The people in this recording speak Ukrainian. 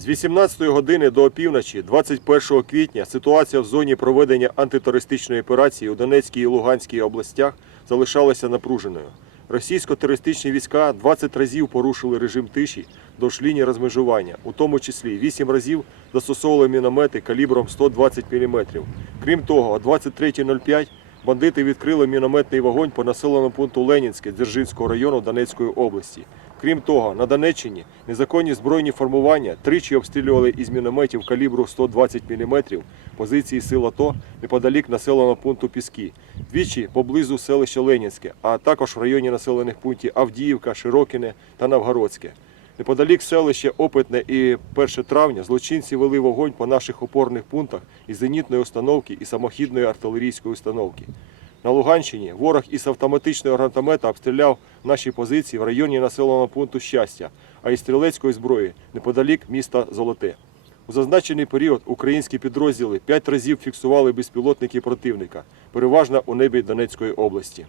З 18 години до опівночі 21 квітня ситуація в зоні проведення антитерористичної операції у Донецькій і Луганській областях залишалася напруженою. Російсько-терористичні війська 20 разів порушили режим тиші довж лінії розмежування, у тому числі 8 разів застосовували міномети калібром 120 мм. Крім того, о 23.05 бандити відкрили мінометний вогонь по населеному пункту Ленінське Дзержинського району Донецької області. Крім того, на Донеччині незаконні збройні формування тричі обстрілювали із мінометів калібру 120 мм позиції сил АТО неподалік населеного пункту Піски, двічі поблизу селища Ленінське, а також в районі населених пунктів Авдіївка, Широкине та Навгородське. Неподалік селища Опитне і 1 травня злочинці вели вогонь по наших опорних пунктах із зенітної установки і самохідної артилерійської установки. На Луганщині ворог із автоматичного гранатомета обстріляв наші позиції в районі населеного пункту Щастя, а із стрілецької зброї неподалік міста Золоте. У зазначений період українські підрозділи п'ять разів фіксували безпілотники противника, переважно у небі Донецької області.